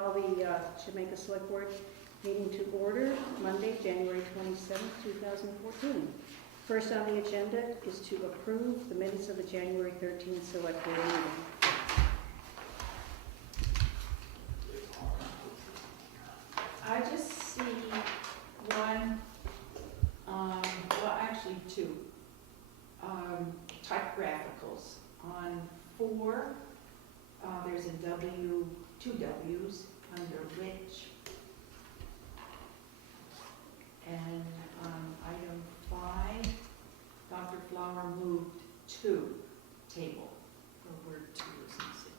call the Jamaica Selectboard meeting to order Monday, January 27th, 2014. First on the agenda is to approve the minutes of the January 13th Select Board meeting. I just see one, well, actually two, typographicals. On 4, there's a W, 2 W's under which. And on item 5, Dr. Flower moved to table. The word to is missing.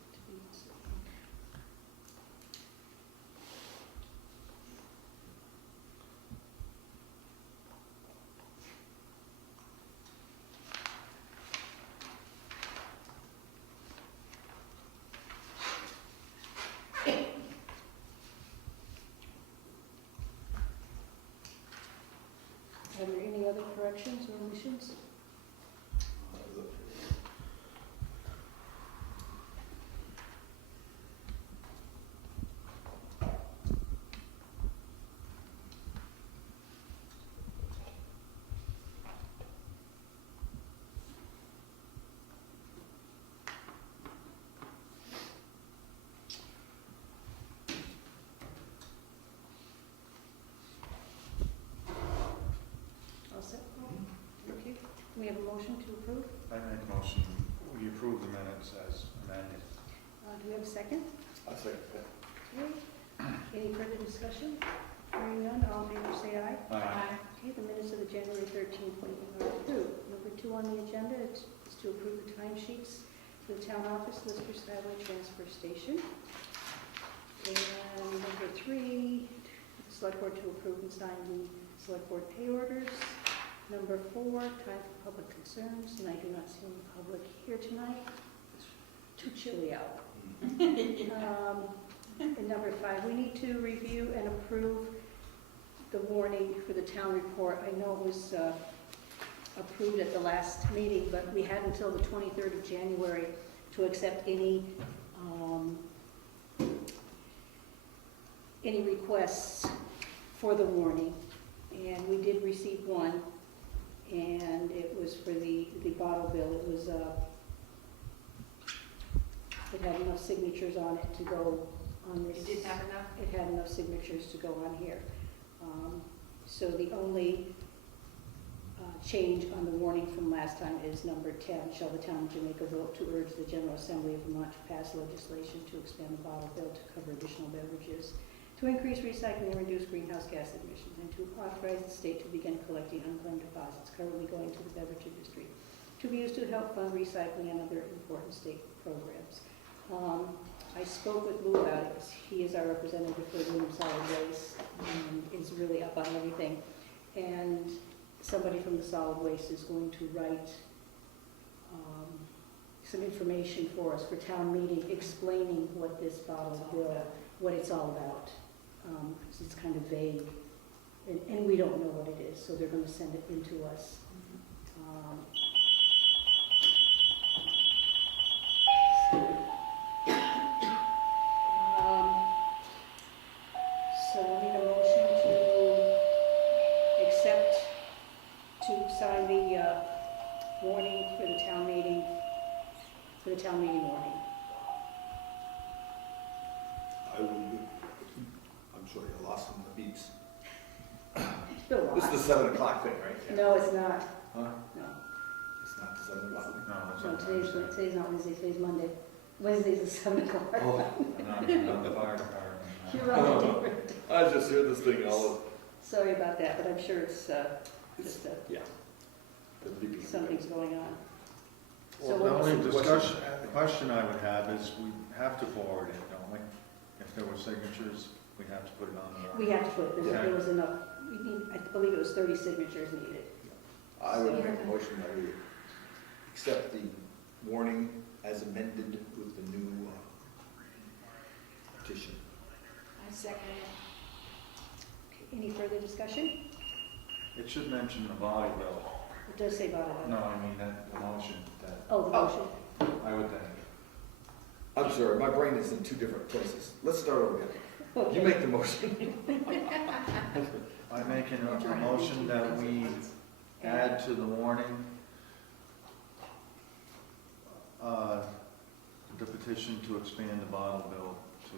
Are there any other corrections or omissions? All set? Okay. We have a motion to approve. I make a motion, we approve the minutes as amended. Do we have a second? I'll second that. Okay. Any further discussion? Hearing none, all in favor say aye. Aye. Okay, the minutes of the January 13th meeting are approved. Number 2 on the agenda is to approve the timesheets for the town office, Lister's Highway Transfer Station. And number 3, the select board to approve and sign the select board pay orders. Number 4, time for public concerns, and I do not see any public here tonight. It's too chilly out. And number 5, we need to review and approve the warning for the town report. I know it was approved at the last meeting, but we had until the 23rd of January to accept any requests for the warning. And we did receive one, and it was for the bottle bill. It was it had enough signatures on it to go on this. It didn't have enough? It had enough signatures to go on here. So the only change on the warning from last time is number 10. Shall the town of Jamaica vote to urge the General Assembly of Vermont to pass legislation to expand the bottle bill to cover additional beverages, to increase recycling and reduce greenhouse gas emissions, and to authorize the state to begin collecting unclaimed deposits currently going to the beverage industry, to be used to help fund recycling and other important state programs. I spoke with Lou about it, because he is our representative for the solid waste and is really up on everything. And somebody from the solid waste is going to write some information for us for town meeting explaining what this bottle bill, what it's all about. Because it's kind of vague, and we don't know what it is, so they're going to send it into us. So we need a motion to sign the warning for the town meeting, warning. I will do. I'm sorry, I lost in the beats. Bill This is Watts. the 7 o'clock thing, right? No, it's not. Huh? No. It's not the 7 o'clock thing? No, No, it's today's not Wednesday, today's Monday. Wednesday's at 7 o'clock. Oh, not the fire department. You're on a different. I just hear this thing all Sorry about that, but I'm sure it's just yeah. The beeping. something's going on. Well, So the what- only discussion, question I would have is we have to forward it, don't we? If there were signatures, we have to put it on the warrant. We have to put, Yeah. there was enough, I believe it was 30 signatures needed. I would make a motion that we accept the warning as amended with the new petition. I second it. Okay, any further discussion? It should mention the body bill. It does say bottom line. No, I mean that, the motion, that, Oh, the motion. I would think. I'm sorry, my brain is in two different places. Let's start over again. You make the motion. I make a motion that we add to the warning, the petition to expand the bottle bill to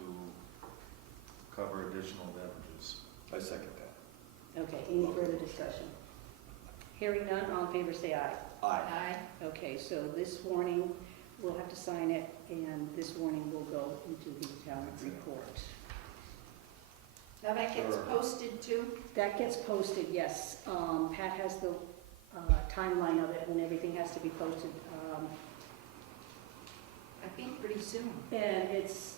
cover additional beverages. I second that. Okay, any further discussion? Hearing none, all in favor say aye. Aye. Okay, so this warning, we'll have to sign it, and this warning will go into the town report. Now that gets posted too? That gets posted, yes. Pat has the timeline of it, when everything has to be posted. I think pretty soon. And it's,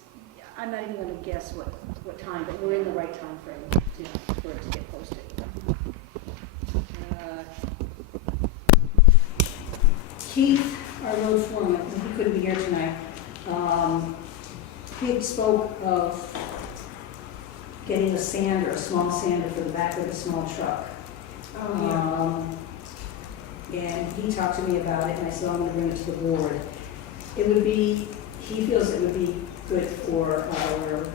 I'm not even gonna guess what time, but we're in the right time frame for it to get posted. Keith, our road foreman, he couldn't be here tonight. He spoke of getting a sander, a small sander for the back of the small truck. And he talked to me about it, and I said, I'm gonna bring it to the board. It would be, he feels it would be good for our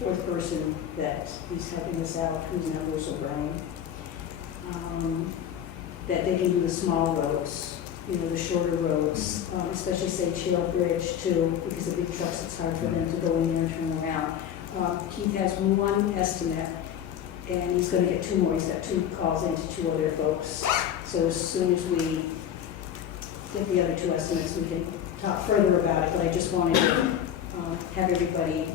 fourth person that he's helping us out, who's now Russell Brown. That they can do the small roads, you know, the shorter roads, especially say Chail Bridge too, because the big trucks, it's hard for them to go in there and turn around. Keith has one estimate, and he's gonna get two more. He's got two calls in to two other folks. So as soon as we get the other two estimates, we can talk further about it, but I just wanted to have everybody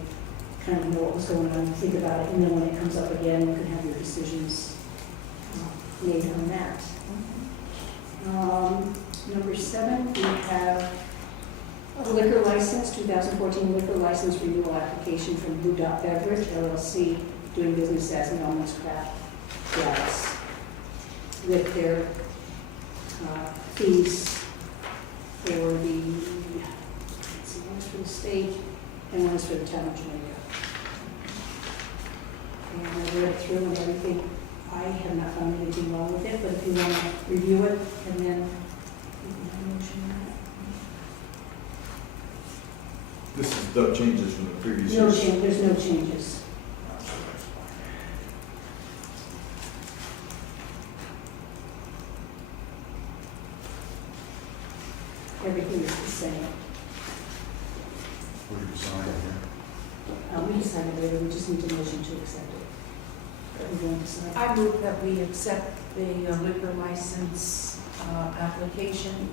kind of know what was going on, think about it, and then when it comes up again, you can have your decisions made on that. Number 7, we have a liquor license, 2014 liquor license renewal application from Blue Dot Beverage LLC, doing business as Melman's Craft Glass, with their fees for the, let's see, one is for the state and one is for the town of Jamaica. And I read it through and everything. I have not found anything wrong with it, but if you want to review it and then you can have a motion on This is the changes from the previous that. No years. change, there's no changes. Everything is the same. What do you sign here? We decided later, we just need a motion to accept it. We want to sign. I move that we accept the liquor license application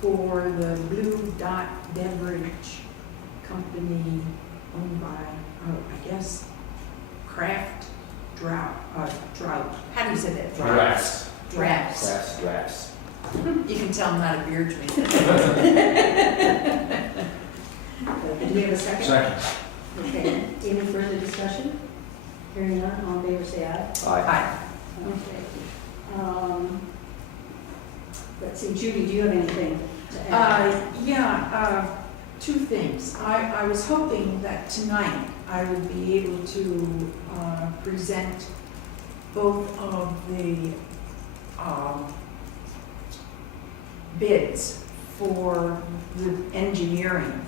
for the Blue Dot Beverage Company owned by, I guess, Craft Drought. How do you say that? Drafts. Drafts. You can tell I'm not a beer drinker. Do we have a second? Second. Okay, any further discussion? Hearing none, all in favor say aye. Aye. Okay. Let's see, Judy, do you have anything to add? Two things. I was hoping that tonight I would be able to present both of the bids for the engineering.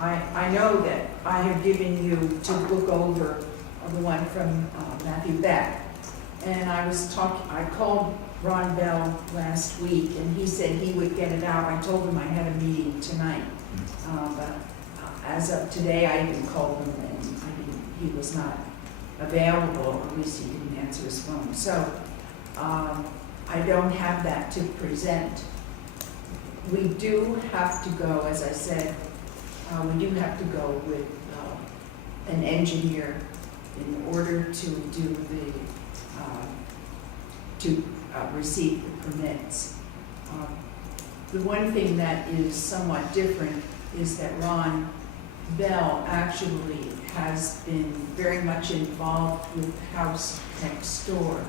I know that I have given you to look over the one from Matthew Beck. And I called Ron Bell last week and he said he would get it out. I told him I had a meeting tonight. But as of today, I even called him and he was not available, or at least he didn't answer his phone. So I don't have that to present. We do have to go, as I said, we do have to go with an engineer in order to do receive the permits. The one thing that is somewhat different is that Ron Bell actually has been very much involved with the house next door.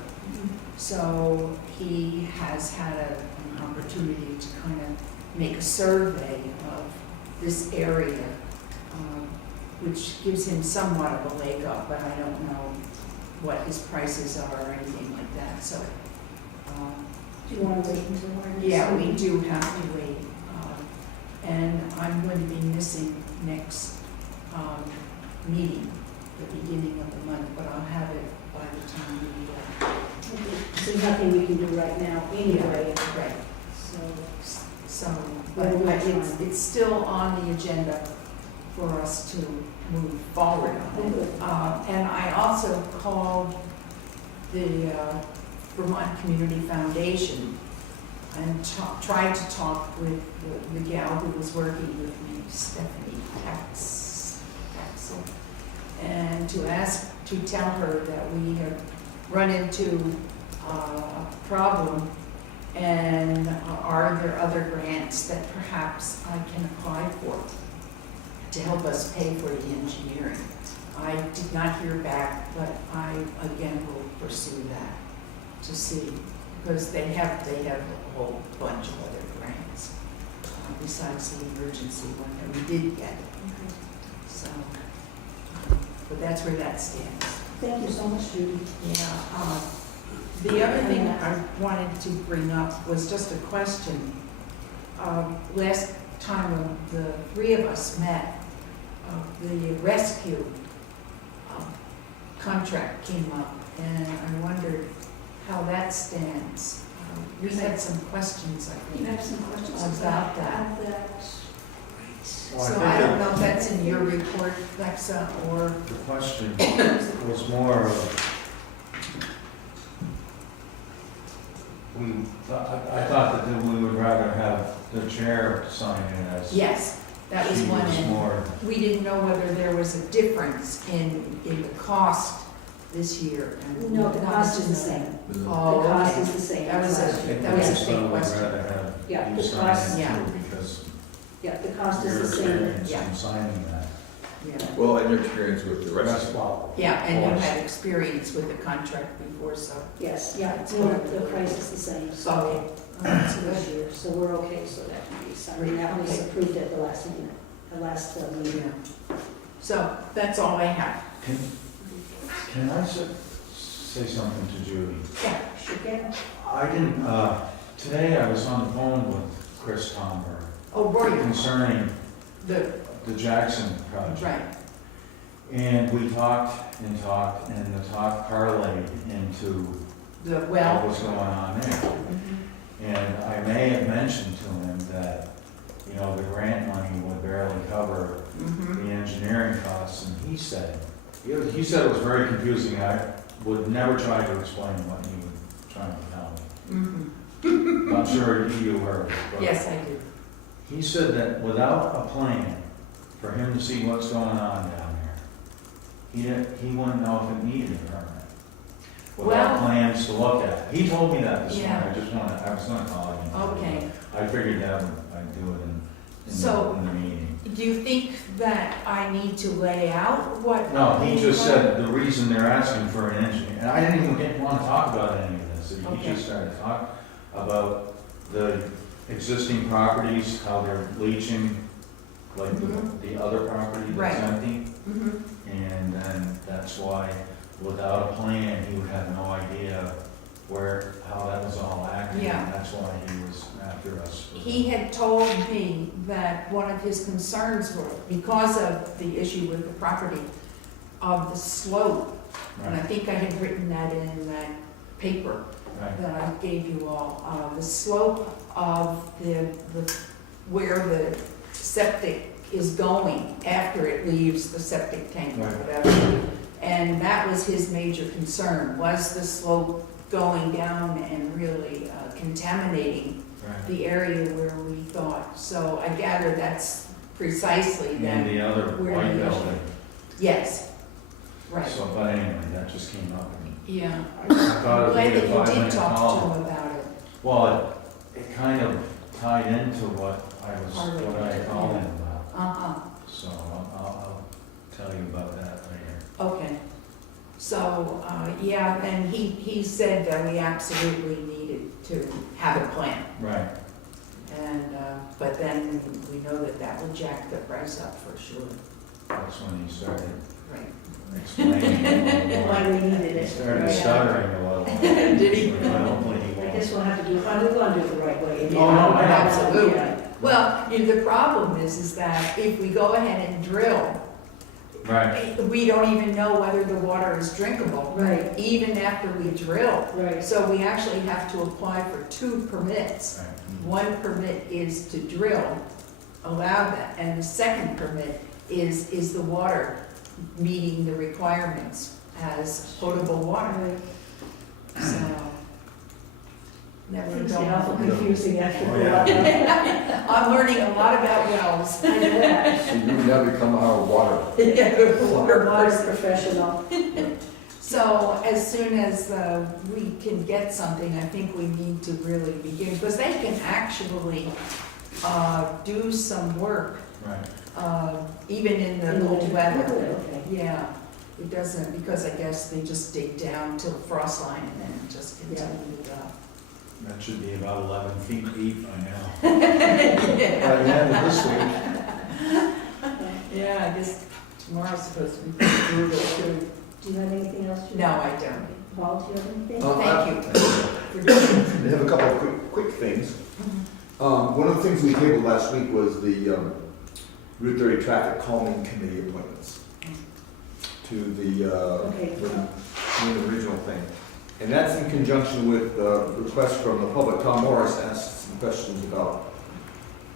So he has had an opportunity to kind of make a survey of this area, which gives him somewhat of a leg up, but I don't know what his prices are or anything like that, so. Do you want to wait until we're? Yeah, we do have to wait. And I'm going to be missing next meeting the beginning of the month, but I'll have it by the time we, So nothing we can do right now anyway, right. so, But it's still on the agenda for us to move forward on it. And I also called the Vermont Community Foundation and tried to talk with the gal who was working with me, Stephanie Taxel, and to tell her that we have run into a problem, and are there other grants that perhaps I can apply for to help us pay for the engineering. I did not hear back, but I again will pursue that to see, because they have a whole bunch of other grants besides the emergency one that we did get. So, but that's where that stands. thank you so much, Judy. Yeah. The other thing I wanted to bring up was just a question. Last time when the three of us met, the rescue contract came up, and I wondered how that stands. We had some questions, I You think, have some questions about that. Well, I So think I don't that- know if that's in your report, Lexa, or, The question was more of, I thought that we would rather have the chair sign it as. yes, that was she one. was And more, we didn't know whether there was a difference in the cost this year. And No, the cost is the same. The Oh, cost okay. is the same. That was I a- think that was a that's big what we'd question. rather have Yeah, you the sign cost- it yeah. too, because Yeah, the cost is your the same. experience Yeah. in signing that. Yeah. Well, and your experience with the rest That's of well. Yeah, and you Cost. had experience with the contract before, so. Yes, yeah, That's no, good. the price is the same, Okay. so, so this year, so we're okay, so that can be signed. And that was Okay. approved at the last meeting, meeting. Yeah. So that's all I have. Can I say something to Judy? Yeah. Sure can. I didn't, today I was on the phone with Chris Tomber Oh, were you? concerning The, the Jackson project. right. And we talked, and the talk parlayed into The what well. was going on there. And I may have mentioned to him that, you know, the grant money would barely cover Mm-hmm. the engineering costs, and he said it was very confusing. I would never try to explain what he was trying to tell me. Mm-hmm. I'm sure you heard it. but Yes, I do. He said that without a plan for him to see what's going on down there, he wouldn't know if it needed a permit. Without Well- plans to look at. He told me that this morning. Yeah. I was gonna call him. Okay. I figured that I'd do it So- in the meeting. Do you think that I need to lay out what? No, he just said the reason they're asking for an engineer, and I didn't even want to talk about any of this. He Okay. just started to talk about the existing properties, how they're leaching, like the other property that's Right. empty. Mm-hmm. And then that's why, without a plan, he would have no idea how that was all acting. Yeah. That's why he was after us. for He had told me that one of his concerns were, because of the issue with the property, of the slope. the- And I Right, think I had written that in that paper right, that I gave you all. The slope of where the septic is going after it leaves the septic tank or Right. whatever. And that was his major concern, was the slope going down and really contaminating right. the area where we thought. So I gather that's precisely And that, the other where white the issue- building. yes, right, So, but anyway, that just came up. And yeah. I thought I'm glad it would that be a you did 5-minute talk to call. him about it. Well, it kind of tied into what I Parlay. called him about. Uh-huh, So I'll tell you about that later. okay. So, yeah, and he said that we absolutely needed to have a plan. Right. And, but then we know that would jack the price up for sure. That's when he started Right. explaining a little more. Why we needed He it. started Right. stuttering a little. Did he? But hopefully he I won't. guess we'll have to do, we're gonna do it the right way. Oh, no, I know. Absolutely. Yeah. Well, the problem is that if we go ahead and drill, Right, we don't even know whether the water is drinkable. Right. Even after we drill. Right. So we actually have to apply for 2 permits. right. One permit is to drill, allow that, and the second permit is the water meeting the requirements as potable water, Right. so. Never Things get awful know. confusing after Oh, a yeah. while. I'm learning a lot about wells. I know that. So you now become our water. Water Water person. professional. So as soon as we can get something, I think we need to really begin, because they can actually do some work, Right. even in the cold weather. Okay. Yeah, it doesn't, because I guess they just dig down till the frost line and then just continue to go. That should be about 11 feet deep by now. By the end of this week, Yeah, I guess tomorrow's supposed to be pretty brutal too. Do you have anything else? Judy? No, I don't. Paul, do you have anything? Thank you. I have a couple of quick things. One of the things we tabled last week was the Route 30 Traffic Calming Committee appointments to the, Okay. the original thing. And that's in conjunction with the request from the public. Tom Morris asked some questions about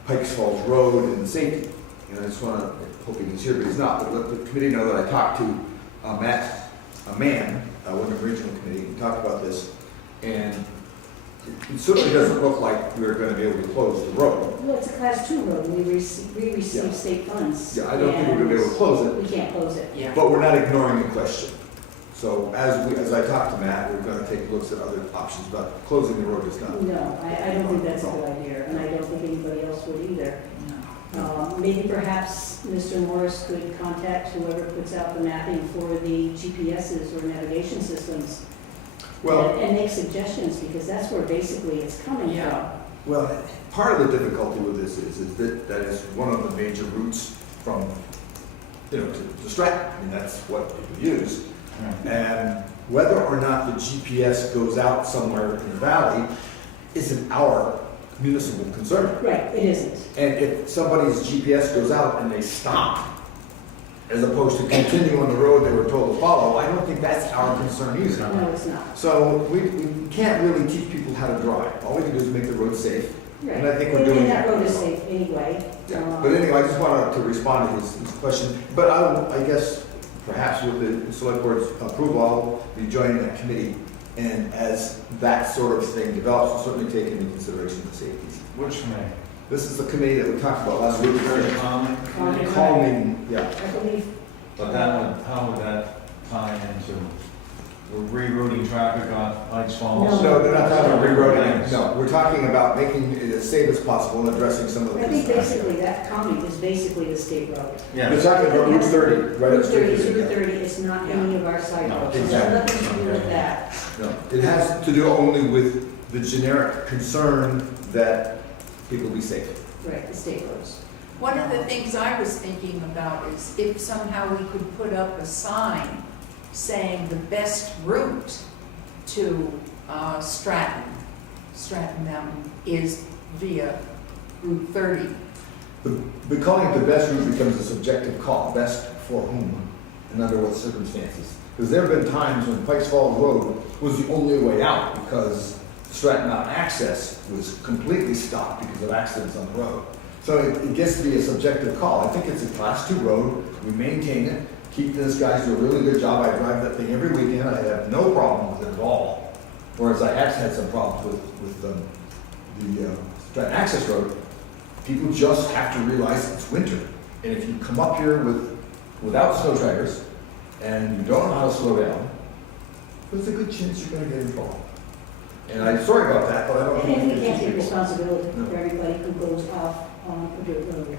Pikes Falls Road and the safety. And I just want to, hoping he's here, but he's not, but let the committee know that I talked to Matt, a man, one of the regional committee, and talked about this. And it certainly doesn't look like we're going to be able to close the road. Well, it's a class 2 road, we receive Yeah. state funds. Yeah, I don't think we're going to be able to close it, We can't close it. Yeah. but we're not ignoring the question. So as I talked to Matt, we're going to take looks at other options, but closing the road is not. No, I don't think that's a good idea, and I don't think anybody else would either. Maybe perhaps Mr. Morris could contact whoever puts out the mapping for the GPSs or navigation systems. Well, And make suggestions, because that's where basically it's coming from. Yeah. Well, part of the difficulty with this is that is one of the major routes from, to Stratton. I mean, that's what people use. Right. And whether or not the GPS goes out somewhere in the valley isn't our municipal concern. Right, it isn't. And if somebody's GPS goes out and they stop, as opposed to continue on the road they were told to follow, I don't think that's our concern either. No, it's not. So we can't really teach people how to drive. All we can do is make the road safe. Right. And I think we're doing And that that. road is safe anyway. But anyway, I just wanted to respond to his question. But I guess perhaps with the select board's approval, I'll be joining that committee. And as that sort of thing develops, we'll certainly take into consideration the safeties. Which may, This is the committee that we talked about last week. very common, Common. Calming, yeah. I believe, but how would that tie into, we're rerouting traffic off Pikes Falls? No, they're not talking about reroading. No, we're talking about making it as safe as possible and addressing some of the I think concerns. basically that calming is basically the state road. Yeah. We're talking about Route 30, right? Route up 30 is Street. Route 30, it's not any of our side No, roads. It has exactly. nothing to do with that. No, it has to do only with the generic concern that people be safe. Right, the state roads. One of the things I was thinking about is if somehow we could put up a sign saying the best route to Stratton Mountain is via Route 30. But calling it the best route becomes a subjective call, best for whom and under what circumstances. Because there have been times when Pikes Falls Road was the only way out because Stratton Mountain access was completely stopped because of accidents on the road. So it gets to be a subjective call. I think it's a class 2 road, we maintain it, these guys do a really good job. I drive that thing every weekend, I have no problem with it at all. Whereas I have had some problems with the Stratton access road. People just have to realize it's winter. And if you come up here without snow tires and you don't know how to slow down, there's a good chance you're gonna get in trouble. And I'm sorry about that, but I don't think And we it's can't take people. responsibility No. for everybody who goes off on a dirt road.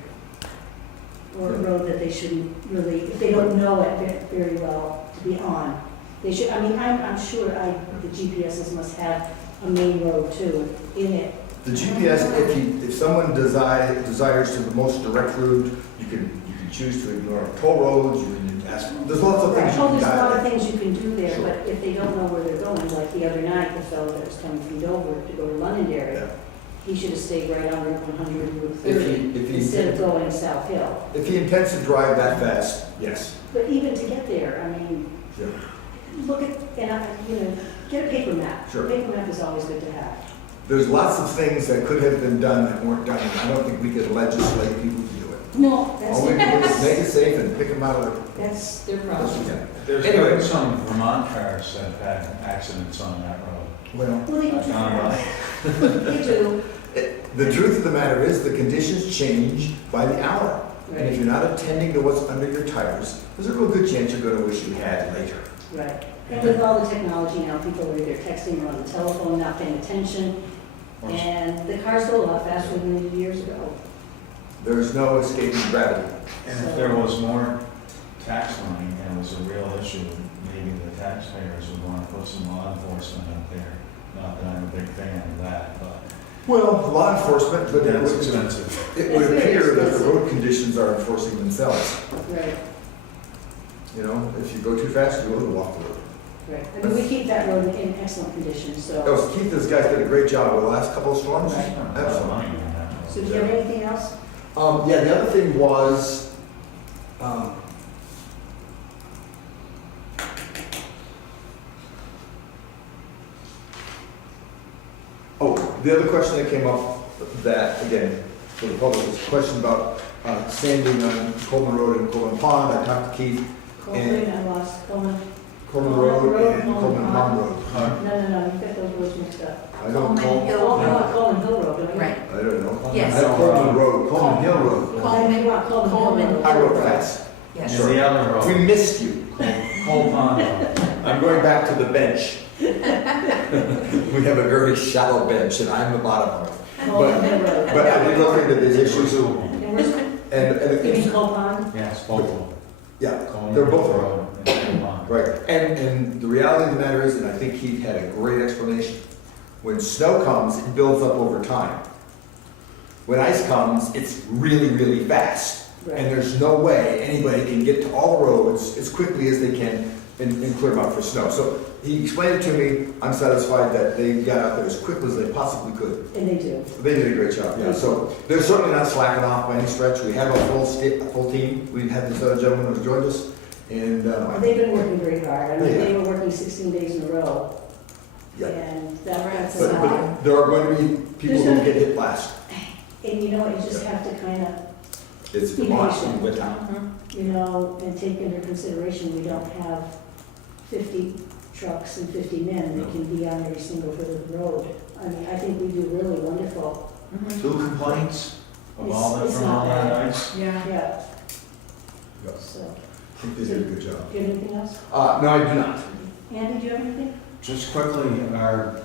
Or a road that they shouldn't really, if they don't know it very well to be on. They should, I mean, I'm sure the GPSs must have a main road too in it. The GPS, if someone desires to the most direct route, you can choose to ignore toll roads, you can ask, there's lots of things you Oh, can there's a lot of dial. things you can do there, Sure. but if they don't know where they're going, like the other night, the fellow that was coming from Dover to go to Londonderry, Yeah. he should have stayed right on Route 100 and Route If 30 he instead of going South Hill. If he intends to drive that fast, yes. But even to get there, I mean, Yeah. look at, get a paper map. Sure. A paper map is always good to have. There's lots of things that could have been done that weren't done. I don't think we could legislate people to do it. No, that's, All we can do is make it safe and pick them out of the. that's their Yes, problem. we can. There's Anyway. been some Vermont cars that have had accidents on that road. Well, Well, they go I've too gone by. fast. They do. the truth of the matter is, the conditions change by the hour. And if Right, you're not attending to what's under your tires, there's a real good chance you're gonna wish you had later. right. And with all the technology now, people are either texting or on the telephone, not paying attention, and the cars go a lot faster than they did years ago. There's no escaping gravity. And if there was more tax money and it was a real issue, maybe the taxpayers would want to put some law enforcement up there. Not that I'm a big fan of that, but Well, law enforcement, but that's it expensive. would It's very appear that the expensive. road conditions are enforcing themselves. Right, You know, if you go too fast, you will walk the road. right. I mean, we keep that road in excellent condition, so. Oh, Keith, this guy's did a great job with the last couple of storms. Right. Spent a lot of money on that road. So do you have anything else? Yeah, the other thing was, the other question that came up, that, again, for the public, was a question about sanding on Coleman Road and Coleman Pond. I talked to Keith, Coleman, I lost Coleman. Coleman Road and Coleman Coleman Pond Road. No, you've got those roads mixed up. I don't Coleman Hill. Oh, you want Coleman Hill Road, don't you? Right. I don't know. Yes. I have Coleman Road, Coleman Hill Road. Oh, you want Coleman Hill Coleman. Road. I wrote fast. And Yes. the other We road, missed you. Coal Pond Road. I'm going back to the bench. We have a very shallow bench, and I'm the bottom of it. Coleman Hill Road. But I did look into these issues, And where's, and you mean Cole Pond? Yes, both of them. yeah, Coleman they're both Hill wrong. Road and Coal Pond. Right. And the reality of the matter is, and I think he had a great explanation, when snow comes, it builds up over time. When ice comes, it's really, really fast. And Right. there's no way anybody can get to all the roads as quickly as they can and clear them out for snow. So he explained it to me. I'm satisfied that they got out there as quickly as they possibly could. And they do. They did a great job, yeah. So they're certainly not slacking off by any stretch. We have a full team. We had this other gentleman who joined us, and They've been working very hard. I mean, Yeah. they were working 16 days in a row. yeah. And that's a But, lot. but there are going to be people who get hit last. And you know, you just have to kind of, It's Be Vermont, patient. winter. and take into consideration, we don't have 50 trucks and 50 men that can be on every single bit of the road. I mean, I think we do really wonderful. 2 complaints of all that, It's from not all that bad. ice. Yeah. Yeah, Yeah. so, I think they did a good job. do you have anything else? No, I do not. Andy, do you have anything? Just quickly, our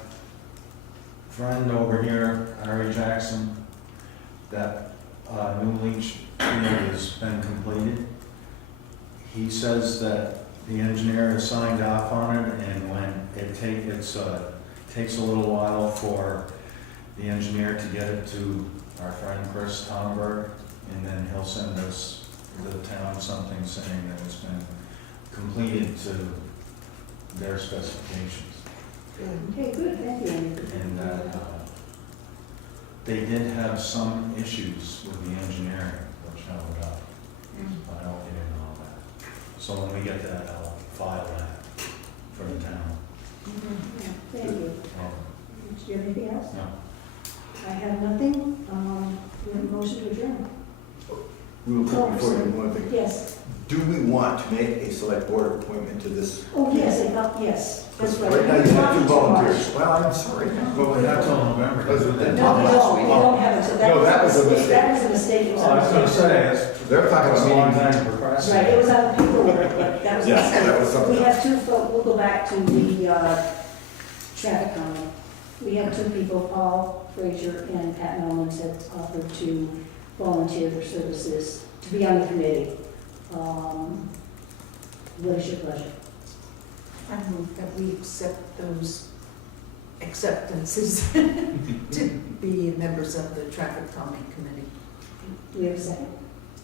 friend over here, Ari Jackson, that new leach field has been completed. He says that the engineer has signed off on it, and when it takes a little while for the engineer to get it to our friend Chris Tomberg, and then he'll send us, the town, something saying that it's been completed to their specifications. Okay, good, thank you, Andy. And that they did have some issues with the engineering, which held it up. But I don't get into all that. So when we get that, I'll file that for the town. Yeah, thank you. Um, Do you have anything else? No. I have nothing. We have a motion to adjourn. Real quick before you, one thing. Yes. Do we want to make a select board appointment to this? Oh, yes, I thought, yes, that's right. Right now you have two volunteers. Well, I'm sorry. But we have till November. Because we didn't No, talk we last don't, week. we don't have it, so No, that was a mistake. That was a mistake. It was Oh, I was on gonna the say, paper. it's, They're talking it's about a long meetings. time to Right, procrastinate. it was on the paperwork, but that was a Yes, that was mistake. something We have two folk, we'll go back to the traffic calming. We have two people, Paul Frazier and Pat Nolan's, that offered to volunteer their services to be on the committee. What is your pleasure? I move that we accept those acceptances to be members of the traffic calming committee. Do we have a second?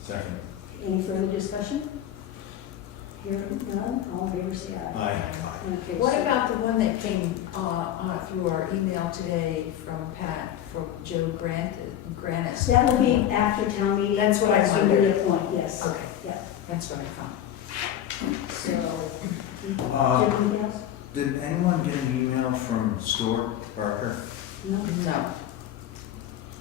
Second. Any further discussion? Hearing none, all in favor, say aye. Aye. Okay, What so- about the one that came through our email today from Pat for Joe Granis? That will be after town meeting. That's what I That's when we wondered. appoint, yes. Okay, Yeah, that's what I thought. so, do you Uh, have anything else? Did anyone get an email from Stuart Barker? No, No.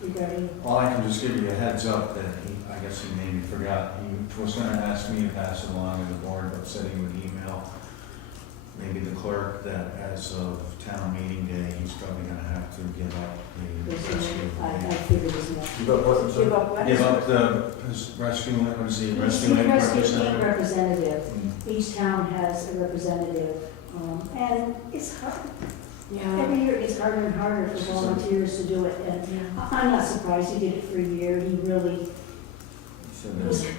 regarding, Well, I can just give you a heads up that I guess he maybe forgot. He was gonna ask me to pass it along to the board, but said he would email maybe the clerk that as of town meeting day, he's probably gonna have to give up the rescue. I figured as much. You got what, I'm sorry? Give up what? Give up his rescue, what was he, He's rescue the rescue team representative? representative. Mm. Each town has a representative, and it's hard, Yeah. every year it gets harder and harder for volunteers to do it, and I'm not surprised he did it for a year, he really He said was that.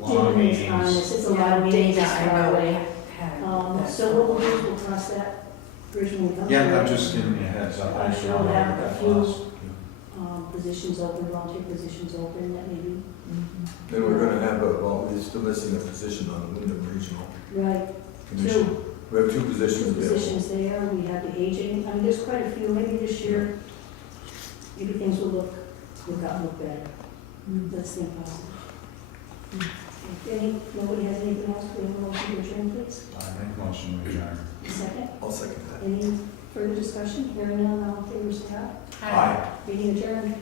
Long dipping his time, meetings. it's a lot of meetings, it's I far know, away. had that. So what we'll do is we'll cross that bridge when we come to it. Yeah, I'm just giving you a heads up. I'm I sure don't know we'll have what a that few- was. Positions open, volunteer positions open, that maybe, Mhm. Then we're gonna have well, we're still missing a position on the Wyndham Regional right, Commission. two. We have two Two positions available. positions there, we have the aging, I mean, there's quite a few, maybe this year, maybe things will look better. Let's think positive. Any, nobody has anything else, we have a motion to adjourn, please? I make a motion to adjourn. Second, I'll second that. any further discussion? Hearing none, all in favor, say aye. Aye. Meeting adjourned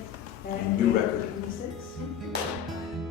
at New record. 8:26.